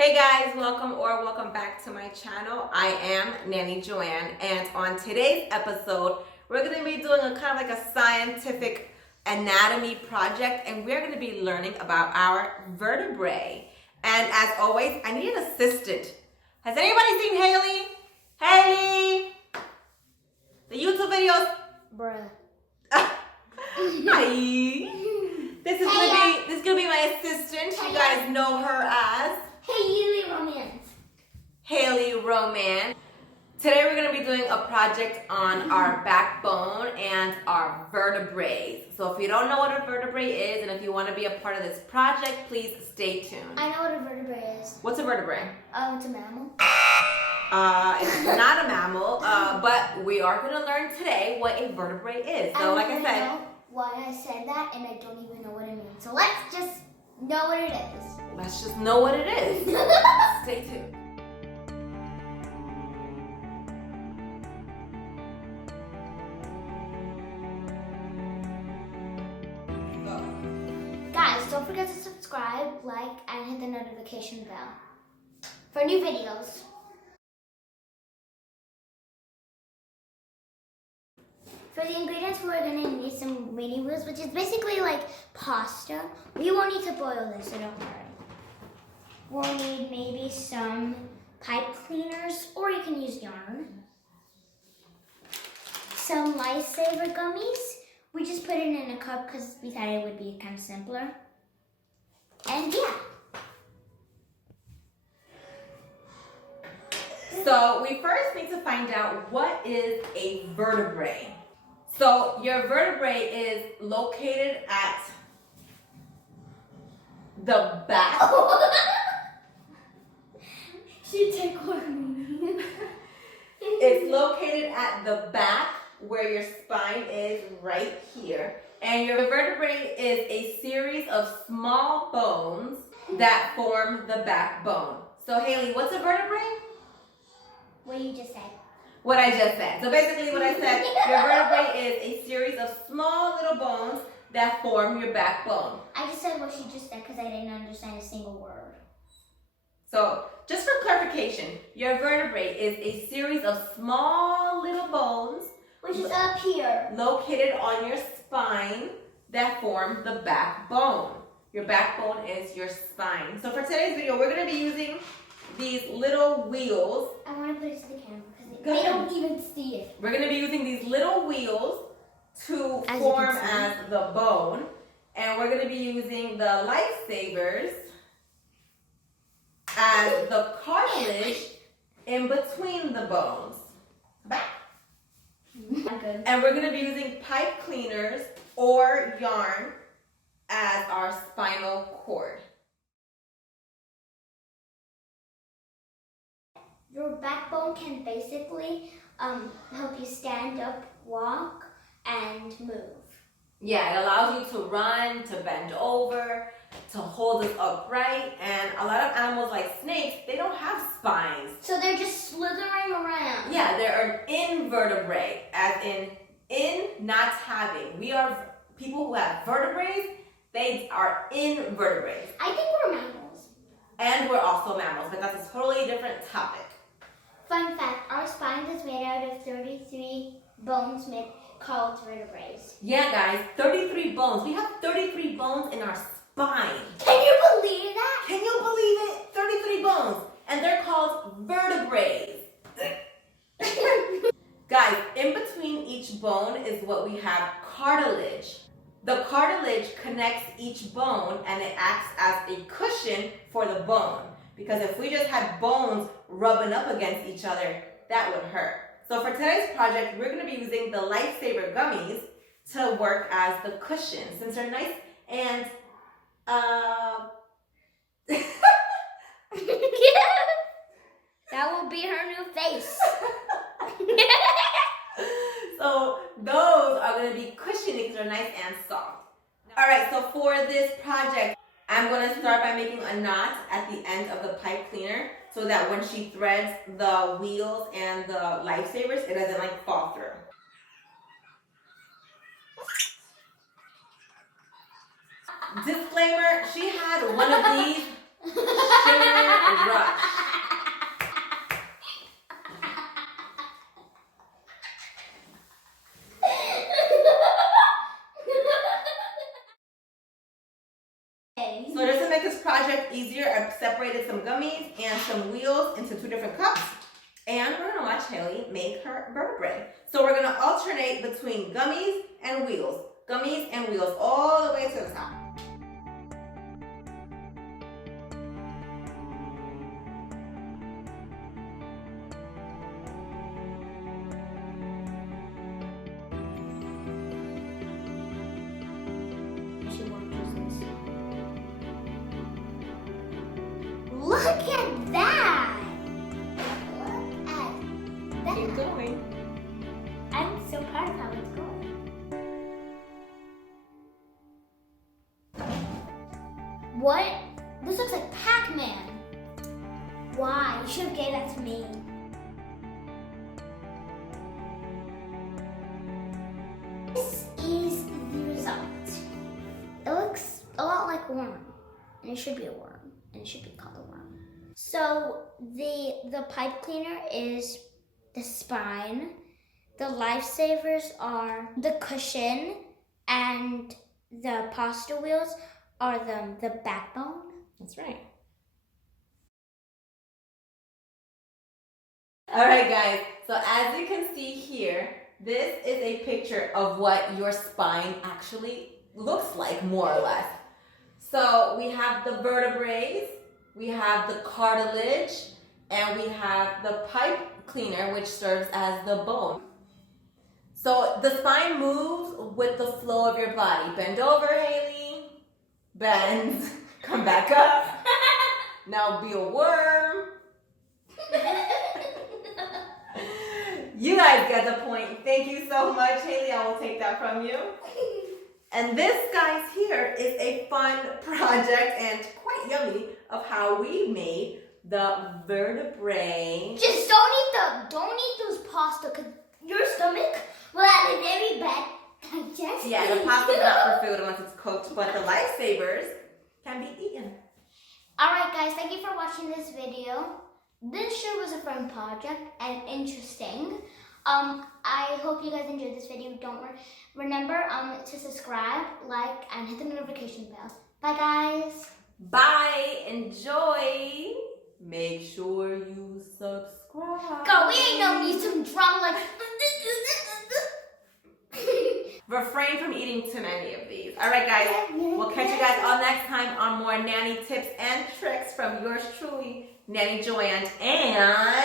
Hey guys, welcome back to my channel. I am Nanny Joanne, and on today's episode, we're going to be doing a kind of like a scientific anatomy project, and we're going to be learning about our vertebrae. And as always, I need an assistant. Has anybody seen Haley? Haley! The YouTube videos? Bruh. Hi. This is gonna be my assistant. You guys know her as Haley Romance. Haley Romance. Today we're gonna be doing a project on our backbone and our vertebrae. So if you don't know what a vertebrae is, and if you want to be a part of this project, please stay tuned. I know what a vertebrae is. What's a vertebrae? It's a mammal. It's not a mammal, but we are gonna learn today what a vertebrae is. So like I said, why I said that, and I don't even know what it means. So let's just know what it is. let's just know what it is. Stay tuned. Guys, don't forget to subscribe, like, and hit the notification bell for new videos. For the ingredients, we're going to need some mini wheels, which is basically like pasta. We won't need to boil this, so don't worry. We'll need maybe some pipe cleaners, or you can use yarn. Some lifesaver gummies. We just put it in a cup because we thought it would be kind of simpler. And yeah. So we first need to find out what is a vertebrae. So your vertebrae is located at the back. She tickled me. It's located at the back where your spine is right here. And your vertebrae is a series of small bones that form the backbone. So Haley, what's a vertebrae? What you just said. What I just said. So basically what I said, your vertebrae is a series of small little bones that form your backbone. I just said what she just said because I didn't understand a single word. So just for clarification, your vertebrae is a series of small little bones Which is up here. located on your spine that form the backbone. Your backbone is your spine. So for today's video, we're going to be using these little wheels. I want to put it to the camera because they don't even see it. We're going to be using these little wheels to As you form can see. as the bone. And we're going to be using the lifesavers as the cartilage in between the bones. Back. Good. And we're going to be using pipe cleaners or yarn as our spinal cord. Your backbone can basically help you stand up, walk, and move. Yeah, it allows you to run, to bend over, to hold us upright. And a lot of animals like snakes, they don't have spines. So they're just slithering around. Yeah, they're an invertebrate, as in not having. We are people who have vertebrae, they are invertebrates. I think we're mammals. And we're also mammals, but that's a totally different topic. Fun fact, our spine is made out of 33 bones called vertebrae. Yeah, guys, 33 bones. We have 33 bones in our spine. Can you believe that? Can you believe it? 33 bones. And they're called vertebrae. Guys, in between each bone is what we have cartilage. The cartilage connects each bone and it acts as a cushion for the bone. Because if we just had bones rubbing up against each other, that would hurt. So for today's project, we're going to be using the Lifesaver gummies to work as the cushion. Since they're nice and, That will be her new face. So those are going to be cushiony because they're nice and soft. All right, so for this project, I'm going to start by making a knot at the end of the pipe cleaner so that when she threads the wheels and the lifesavers, it doesn't like fall through. Disclaimer, she had one of these sharing separated some gummies and some wheels into 2 different cups. And we're gonna watch Haley make her vertebrae. So we're gonna alternate between gummies and wheels. Gummies and wheels all the way to the top. Look at that! Look at that. Keep going. I'm so proud of how it's going. What? This looks like Pac-Man. Why? You should have gave that to me. This is the result. It looks a lot like a worm. And it should be a worm. And it should be called a worm. So the pipe cleaner is the spine. The lifesavers are the cushion, and the pasta wheels are the backbone. That's right. All right, guys. So as you can see here, this is a picture of what your spine actually looks like, more or less. So we have the vertebrae, we have the cartilage, and we have the pipe cleaner, which serves as the bone. So the spine moves with the flow of your body. Bend over, Haley. Bend. Come back up. Now be a worm. You guys get the point. Thank you so much, Haley. I will take that from you. And this, guys, here is a fun project and quite yummy of how we made the vertebrae. Just don't eat those pasta, because your stomach will have a very bad digestion. Yeah, the pasta's not for food unless it's cooked, but the lifesavers can be eaten. Alright guys, thank you for watching this video. This sure was a fun project and interesting. I hope you guys enjoyed this video. Remember to subscribe, like, and hit the notification bell. Bye guys. Bye. Enjoy. Make sure you subscribe. Girl, we ain't no need some drum like. Refrain from eating too many of these. All right, guys. We'll catch you guys all next time on more nanny tips and tricks from yours truly, Nanny Joanne and